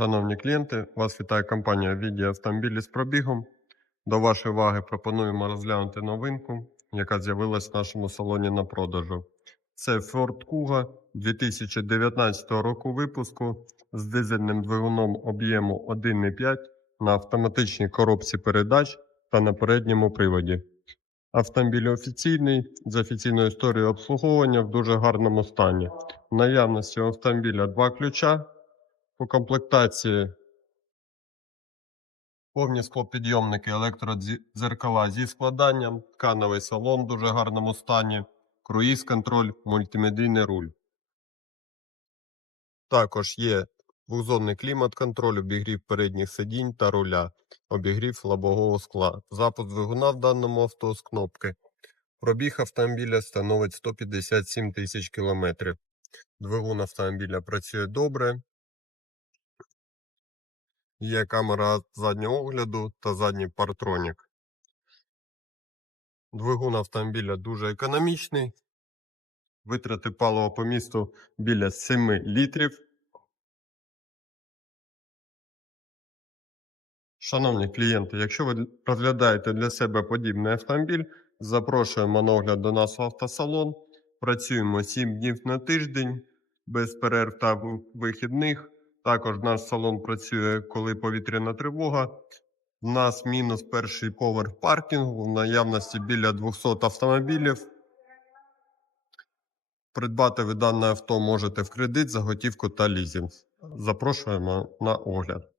Шановні клієнти, вас вітає компанія Віді автомобілі з пробігом. До вашої уваги пропонуємо розглянути новинку, яка з'явилась в нашому салоні на продажу. Це Ford Kuga 2019 року випуску з дизельним двигуном об'єму 1,5 на автоматичній коробці передач та на передньому приводі. Автомобіль офіційний з офіційною історією обслуговування в дуже гарному стані. В наявності автомобіля два ключа. По комплектації повні склопідйомники, електродзеркала зі складанням, ткановий салон в дуже гарному стані, круїз контроль, мультимедійний руль. Також є двохзонний клімат-контроль, обігрів передніх сидінь та руля, обігрів лобового скла. Запуск двигуна в даному авто з кнопки. Пробіг автомобіля становить 157 тисяч кілометрів. Двигун автомобіля працює добре. Є камера заднього огляду та задній партронік. Двигун автомобіля дуже економічний. Витрати палива по місту біля 7 літрів. Шановні клієнти, якщо ви розглядаєте для себе подібний автомобіль, запрошуємо на огляд до нас в автосалон. Працюємо 7 днів на тиждень без перерв та вихідних. Також наш салон працює, коли повітряна тривога. У нас мінус перший поверх паркінгу, в наявності біля 200 автомобілів. Придбати ви дане авто можете в кредит, за готівку та лізінг. Запрошуємо на огляд.